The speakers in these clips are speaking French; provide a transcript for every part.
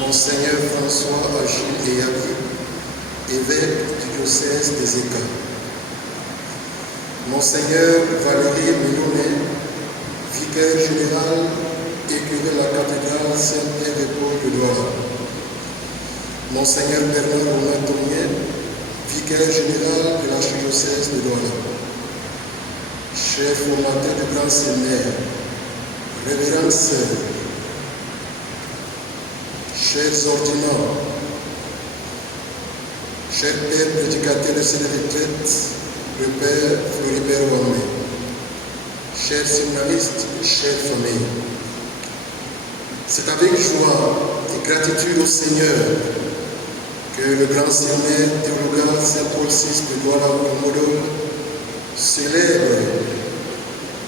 Monseigneur François Achille Eyabi, évêque du diocèse des États. Monseigneur Valérie Milonnet, vicaire général et curé de la cathédrale Saint-Pierre et Paul de Douala. Monseigneur Bernard Romain Tournier, vicaire général de l'archidiocèse de Douala. Chef formateur du grand séminaire, révérend sœurs, chers ordinants, chers pères prédicateurs de cette retraite, le père Floribert Wamé, chers séminaristes, chères familles, c'est avec joie et gratitude au Seigneur que le grand séminaire théologal Saint-Paul VI de Douala Komodol célèbre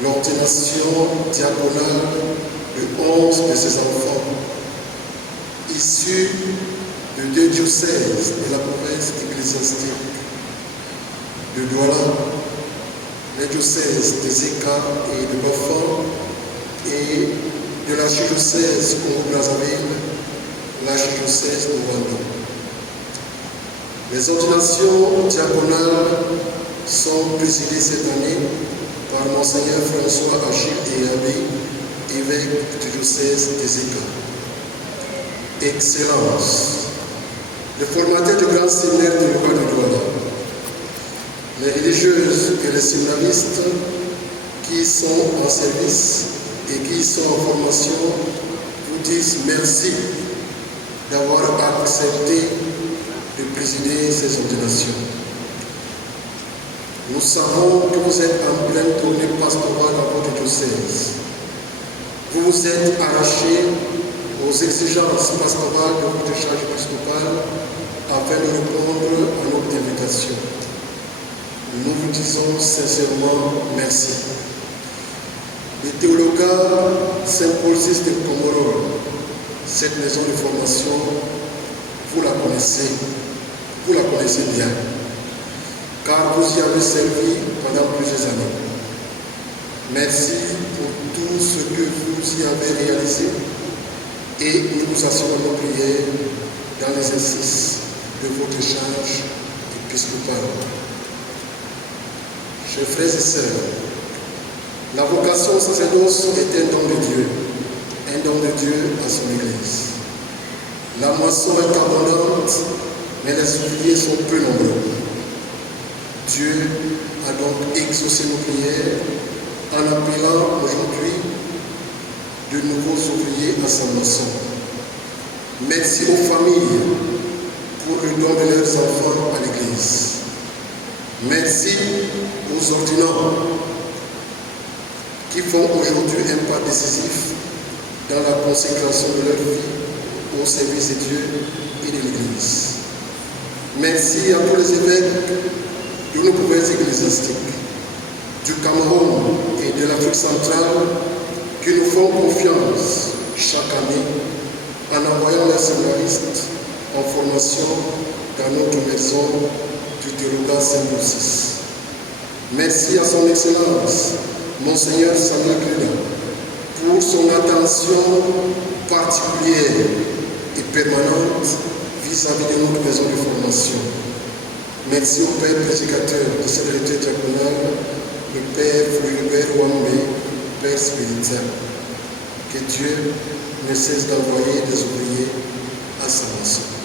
l'ordination diaconale de 11 de ses enfants, issus de 2 diocèses de la province ecclésiastique de Douala, les diocèses de Zeka et de Bafan, et de l'archidiocèse Congo-Brazzaville, l'archidiocèse de Rwanda. Les ordinations diaconales sont présidées cette année par Monseigneur François Achille Eyabi, évêque du diocèse de Zeka. Excellence, le formateur du grand séminaire de Douala, les religieuses et les séminaristes qui sont en service et qui sont en formation vous disent merci d'avoir accepté de présider ces ordinations. Nous savons que vous êtes en pleine tournée pastorale dans votre diocèse. Vous vous êtes arrachés aux exigences pastorales de votre charge épiscopale afin de répondre à notre invitation. Nous vous disons sincèrement merci. Le théologat Saint-Paul VI de Komodol, cette maison de formation, vous la connaissez bien, car vous y avez servi pendant plusieurs années. Merci pour tout ce que vous y avez réalisé et nous vous assurons nos prières dans l'exercice de votre charge épiscopale. Chers frères et sœurs, la vocation au sacerdoce est un don de Dieu à son Église. La moisson est abondante, mais les ouvriers sont peu nombreux. Dieu a donc exaucé nos prières en appelant aujourd'hui de nouveaux ouvriers à sa moisson. Merci aux familles pour le don de leurs enfants à l'Église. Merci aux ordinants qui font aujourd'hui un pas décisif dans la consécration de leur vie au service de Dieu et de l'Église. Merci à tous les évêques de nos provinces ecclésiastiques, du Cameroun et de l'Afrique centrale qui nous font confiance chaque année en envoyant les séminaristes en formation dans notre maison du théologat Saint-Paul VI. Merci à son Excellence, Monseigneur Samuel Kleda, pour son attention particulière et permanente vis-à-vis de notre maison de formation. Merci au Père prédicateur de cette retraite diaconale, le Père Floribert Wamé, Père spirituel. Que Dieu ne cesse d'envoyer des ouvriers à sa maison.